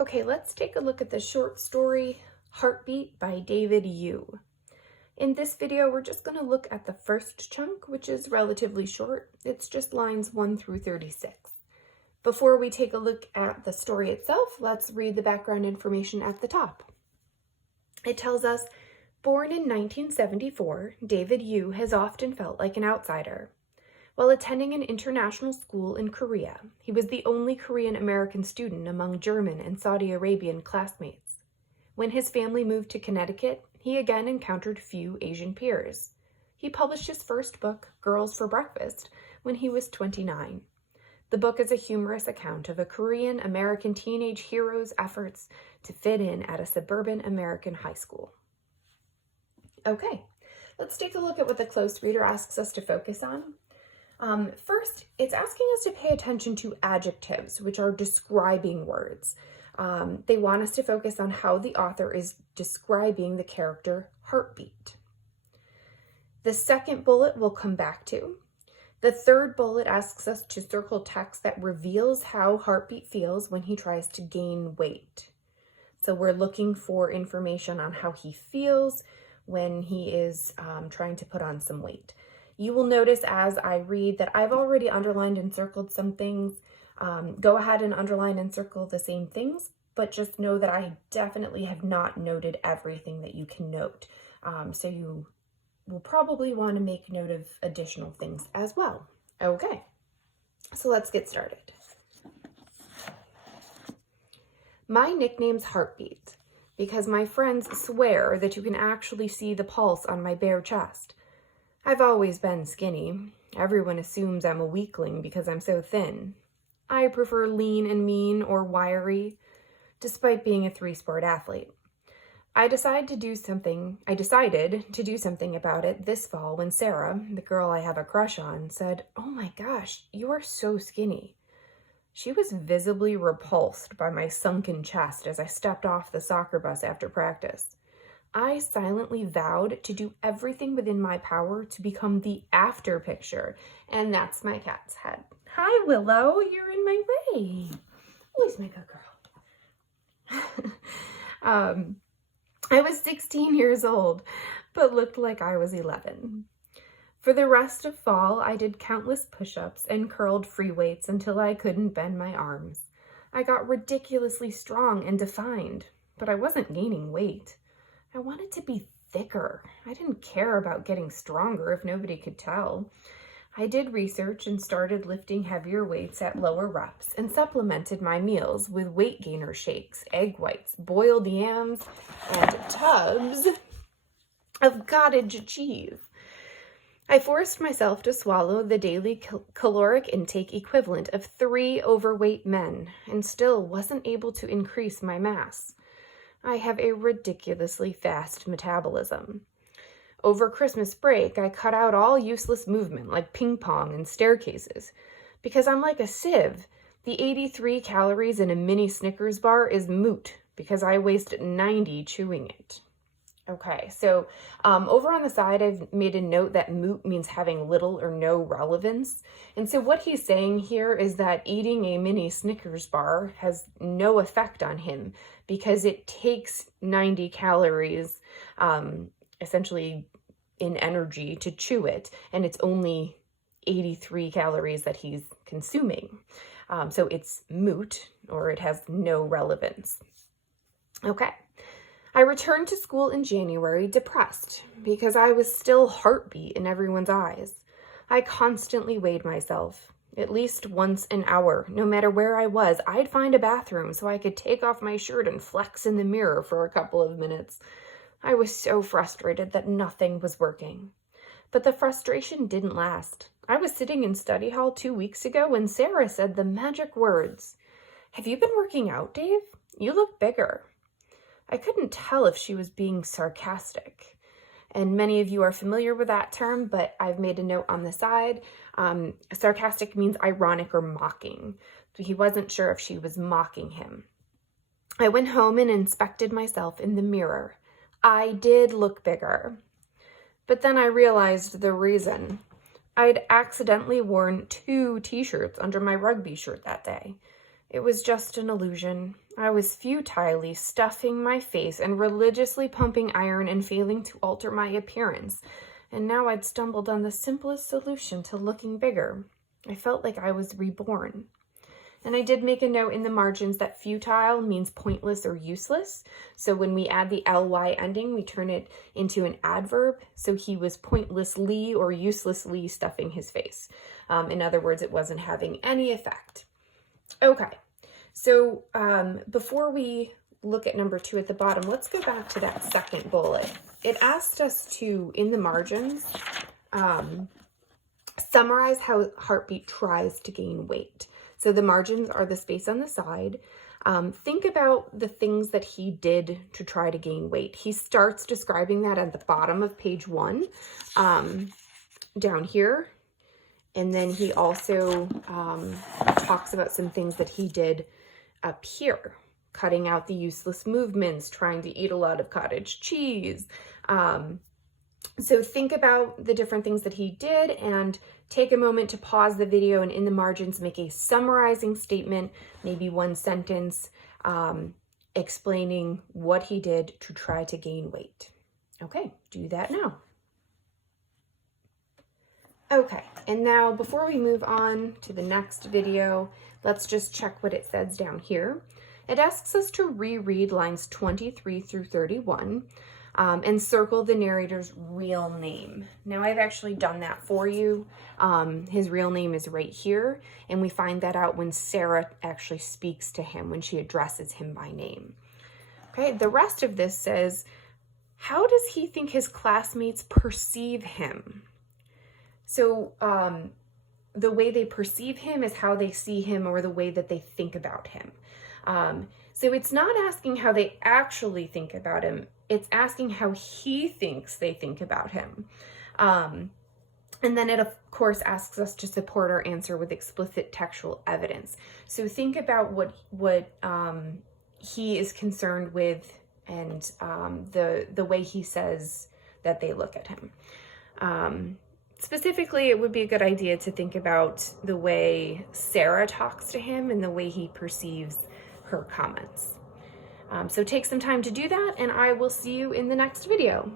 Okay, let's take a look at the short story Heartbeat by David Yu. In this video, we're just going to look at the first chunk, which is relatively short. It's just lines 1 through 36. Before we take a look at the story itself, let's read the background information at the top. It tells us, born in 1974, David Yu has often felt like an outsider. While attending an international school in Korea, he was the only Korean American student among German and Saudi Arabian classmates. When his family moved to Connecticut, he again encountered few Asian peers. He published his first book, Girls for Breakfast, when he was 29. The book is a humorous account of a Korean American teenage hero's efforts to fit in at a suburban American high school. Okay, let's take a look at what the close reader asks us to focus on. First, it's asking us to pay attention to adjectives, which are describing words. They want us to focus on how the author is describing the character Heartbeat. The second bullet we'll come back to. The third bullet asks us to circle text that reveals how Heartbeat feels when he tries to gain weight. So we're looking for information on how he feels when he is trying to put on some weight. You will notice as I read that I've already underlined and circled some things. Go ahead and underline and circle the same things, but just know that I definitely have not noted everything that you can note. So you will probably want to make note of additional things as well. Okay, so let's get started. My nickname's Heartbeat because my friends swear that you can actually see the pulse on my bare chest. I've always been skinny. Everyone assumes I'm a weakling because I'm so thin. I prefer lean and mean or wiry, despite being a 3-sport athlete. I decided to do something about it this fall when Sarah, the girl I have a crush on, said, "Oh my gosh, you are so skinny." She was visibly repulsed by my sunken chest as I stepped off the soccer bus after practice. I silently vowed to do everything within my power to become the after picture, and that's my cat's head. Hi, Willow, you're in my way. Always my good girl. I was 16 years old, but looked like I was 11. For the rest of fall, I did countless push-ups and curled free weights until I couldn't bend my arms. I got ridiculously strong and defined, but I wasn't gaining weight. I wanted to be thicker. I didn't care about getting stronger if nobody could tell. I did research and started lifting heavier weights at lower reps and supplemented my meals with weight gainer shakes, egg whites, boiled yams, and tubs of cottage cheese. I forced myself to swallow the daily caloric intake equivalent of 3 overweight men and still wasn't able to increase my mass. I have a ridiculously fast metabolism. Over Christmas break, I cut out all useless movement like ping pong and staircases. Because I'm like a sieve, the 83 calories in a mini Snickers bar is moot because I waste 90 chewing it. Okay, so over on the side, I've made a note that moot means having little or no relevance. And so what he's saying here is that eating a mini Snickers bar has no effect on him because it takes 90 calories, essentially in energy to chew it, and it's only 83 calories that he's consuming. So it's moot, or it has no relevance. Okay. I returned to school in January depressed because I was still Heartbeat in everyone's eyes. I constantly weighed myself. At least once an hour, no matter where I was, I'd find a bathroom so I could take off my shirt and flex in the mirror for a couple of minutes. I was so frustrated that nothing was working. But the frustration didn't last. I was sitting in study hall 2 weeks ago when Sarah said the magic words, "Have you been working out, Dave? You look bigger." I couldn't tell if she was being sarcastic. And many of you are familiar with that term, but I've made a note on the side. Sarcastic means ironic or mocking. So he wasn't sure if she was mocking him. I went home and inspected myself in the mirror. I did look bigger. But then I realized the reason. I'd accidentally worn 2 t-shirts under my rugby shirt that day. It was just an illusion. I was futilely stuffing my face and religiously pumping iron and failing to alter my appearance. And now I'd stumbled on the simplest solution to looking bigger. I felt like I was reborn. And I did make a note in the margins that futile means pointless or useless. So when we add the ly ending, we turn it into an adverb. So he was pointlessly or uselessly stuffing his face. In other words, it wasn't having any effect. Okay, so before we look at number 2 at the bottom, let's go back to that second bullet. It asked us to, in the margins, summarize how heartbeat tries to gain weight. So the margins are the space on the side. Think about the things that he did to try to gain weight. He starts describing that at the bottom of page 1, down here. And then he also talks about some things that he did up here, cutting out the useless movements, trying to eat a lot of cottage cheese. So think about the different things that he did and take a moment to pause the video and in the margins make a summarizing statement, maybe one sentence, explaining what he did to try to gain weight. Okay, do that now. Okay, and now before we move on to the next video, let's just check what it says down here. It asks us to reread lines 23 through 31 and circle the narrator's real name. Now I've actually done that for you. His real name is right here, and we find that out when Sarah actually speaks to him, when she addresses him by name. Okay, the rest of this says, how does he think his classmates perceive him? So the way they perceive him is how they see him or the way that they think about him. So it's not asking how they actually think about him. It's asking how he thinks they think about him. And then it, of course, asks us to support our answer with explicit textual evidence. So think about what he is concerned with and the way he says that they look at him. Specifically, it would be a good idea to think about the way Sarah talks to him and the way he perceives her comments. So take some time to do that, and I will see you in the next video.